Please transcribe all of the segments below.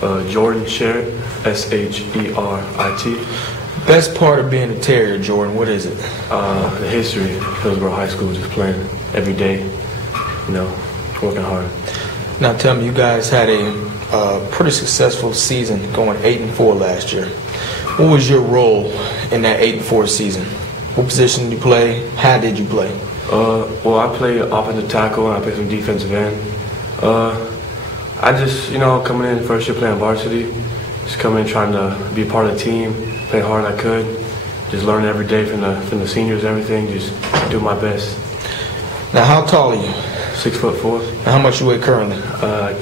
Jordan Sherit, Sherit. Best part of being a Terrier, Jordan, what is it? The history of Hillsborough High School, just playing every day, working hard. Now tell me, you guys had a pretty successful season, going 8-4 last year. What was your role in that 8-4 season? What position did you play? How did you play? Well, I played offensive tackle and I played some defensive end. I just, coming in first year playing varsity, just coming in trying to be part of the team, play hard as I could, just learn every day from the seniors, everything, just do my best. Now, how tall are you? 6'4". Now, how much you weigh currently?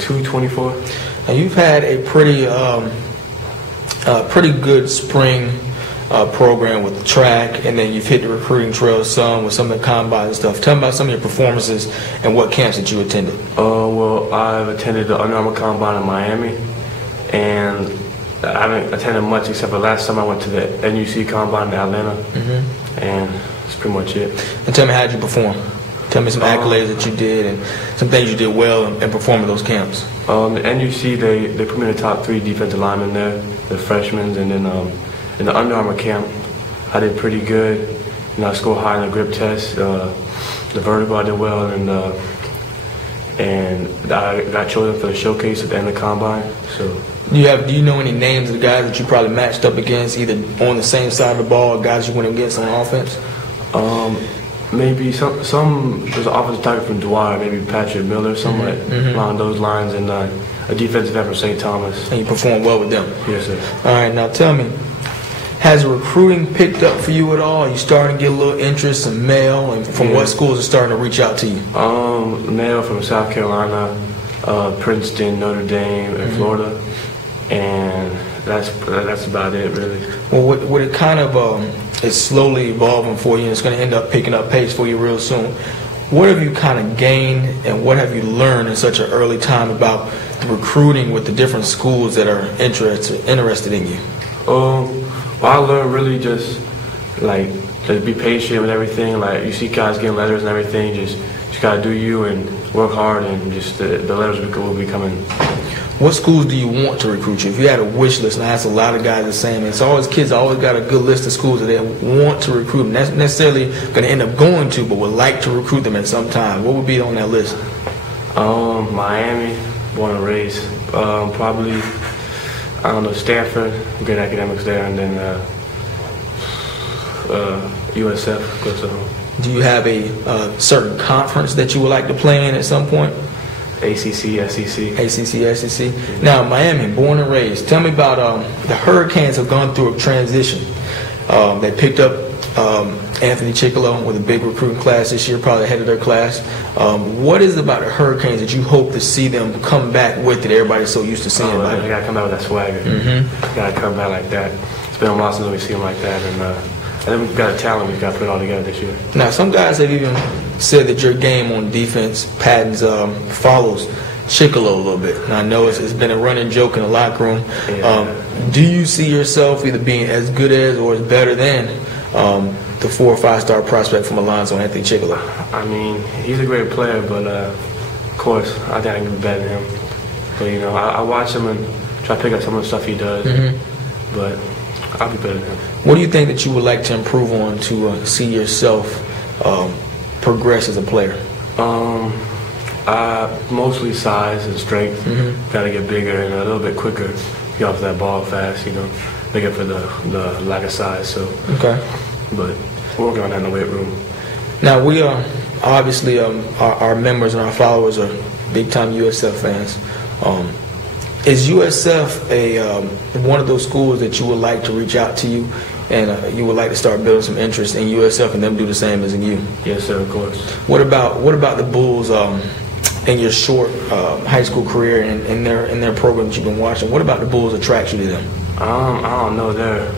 224. Now, you've had a pretty good spring program with track, and then you've hit the recruiting trail some with some of the combine and stuff. Tell me about some of your performances and what camps that you attended. Well, I've attended the Under Armour Combine in Miami, and I haven't attended much except for last time I went to the NUC Combine in Atlanta, and that's pretty much it. And tell me, how did you perform? Tell me some accolades that you did and some things you did well and perform at those camps. The NUC, they put me in the top 3 defensive linemen there, the freshmen, and then in the Under Armour camp, I did pretty good. I scored high in the grip test, the vertical I did well, and I got chosen for the showcase at the end of the combine. So. Do you know any names of the guys that you probably matched up against, either on the same side of the ball, or guys you went against on offense? Maybe some. There's an offensive tackle from Dwyer, maybe Patrick Miller, something along those lines, and a defensive end from St. Thomas. And you performed well with them. Yes, sir. All right, now tell me, has recruiting picked up for you at all? Are you starting to get a little interest in male, and from what schools are starting to reach out to you? Male from South Carolina, Princeton, Notre Dame, and Florida, and that's about it, really. Well, what it kind of is slowly evolving for you, and it's going to end up picking up pace for you real soon. What have you kind of gained, and what have you learned in such an early time about the recruiting with the different schools that are interested in you? Well, I learned really just be patient with everything. Like, you see guys getting letters and everything, just gotta do you and work hard, and just the letters will be coming. What schools do you want to recruit you? If you had a wish list, and I ask a lot of guys the same, it's always kids always got a good list of schools that they want to recruit, and that's necessarily going to end up going to, but would like to recruit them at some time. What would be on that list? Miami, born and raised. Probably, I don't know, Stanford, good academics there, and then USF, close to home. Do you have a certain conference that you would like to play in at some point? ACC, SEC. ACC, SEC. Now, Miami, born and raised. Tell me about the Hurricanes have gone through a transition. They picked up Anthony Chickalo with a big recruiting class this year, probably ahead of their class. What is it about the Hurricanes that you hope to see them come back with that everybody's so used to seeing? They got to come back with that swagger. Got to come back like that. It's been a while since we see them like that, and then we've got a talent we've got to put all together this year. Now, some guys have even said that your game on defense patterns follows Chickalo a little bit. And I know it's been a running joke in the locker room. Yeah. Do you see yourself either being as good as or as better than the 4- or 5-star prospect from Alonzo, Anthony Chickalo? I mean, he's a great player, but of course, I think I can be better than him. But I watch him and try to pick up some of the stuff he does. But I'll be better than him. What do you think that you would like to improve on to see yourself progress as a player? Mostly size and strength. Got to get bigger and a little bit quicker. Get off that ball fast, make up for the lack of size. So, but working on that in the weight room. Now, we are obviously our members and our followers are big-time USF fans. Is USF one of those schools that you would like to reach out to you, and you would like to start building some interest in USF and them do the same as in you? Yes, sir, of course. What about the Bulls in your short high school career and in their program that you've been watching? What about the Bulls attracts you to them? I don't know. They're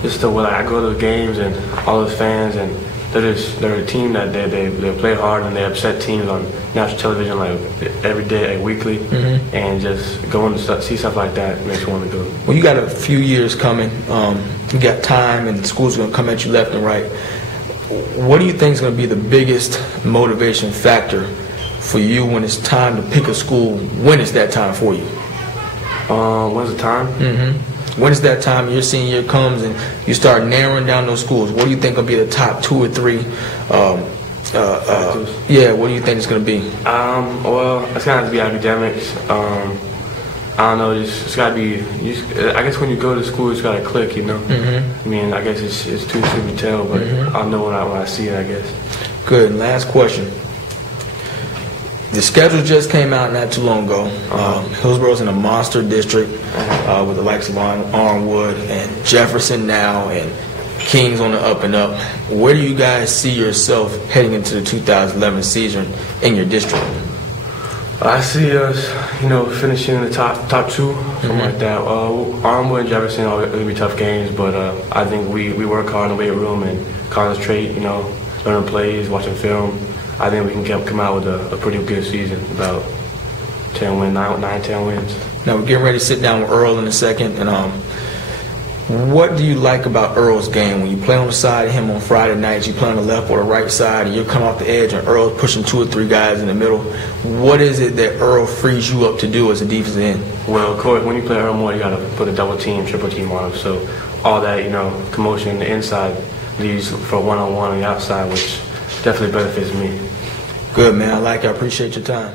just the way I go to the games and all the fans, and they're a team that they play hard and they upset teams on national television like every day, weekly, and just going to see stuff like that makes you want to go. Well, you got a few years coming. You got time, and school's going to come at you left and right. What do you think is going to be the biggest motivation factor for you when it's time to pick a school, when it's that time for you? When's the time? When is that time your senior year comes and you start narrowing down those schools? What do you think will be the top 2 or 3? Yeah, what do you think it's going to be? Well, it's going to have to be academics. I don't know, it's got to be, I guess when you go to school, it's got to click, you know? I mean, I guess it's too soon to tell, but I'll know when I see it, I guess. Good. And last question. The schedule just came out not too long ago. Hillsborough's in a monster district with the likes of Arnwood and Jefferson now, and Kings on the up and up. Where do you guys see yourself heading into the 2011 season in your district? I see us, finishing in the top 2, something like that. Arnwood and Jefferson are going to be tough games, but I think we work hard in the weight room and concentrate, learning plays, watching film. I think we can come out with a pretty good season, about 10 wins, 9-10 wins. Now we're getting ready to sit down with Earl in a second, and what do you like about Earl's game? When you play on the side of him on Friday nights, you play on the left or the right side, and you come off the edge, and Earl's pushing 2 or 3 guys in the middle. What is it that Earl frees you up to do as a defensive end? Well, of course, when you play Earl more, you got to put a double team, triple team on him. So all that, commotion on the inside leaves for one-on-one on the outside, which definitely benefits me. Good, man. I appreciate your time.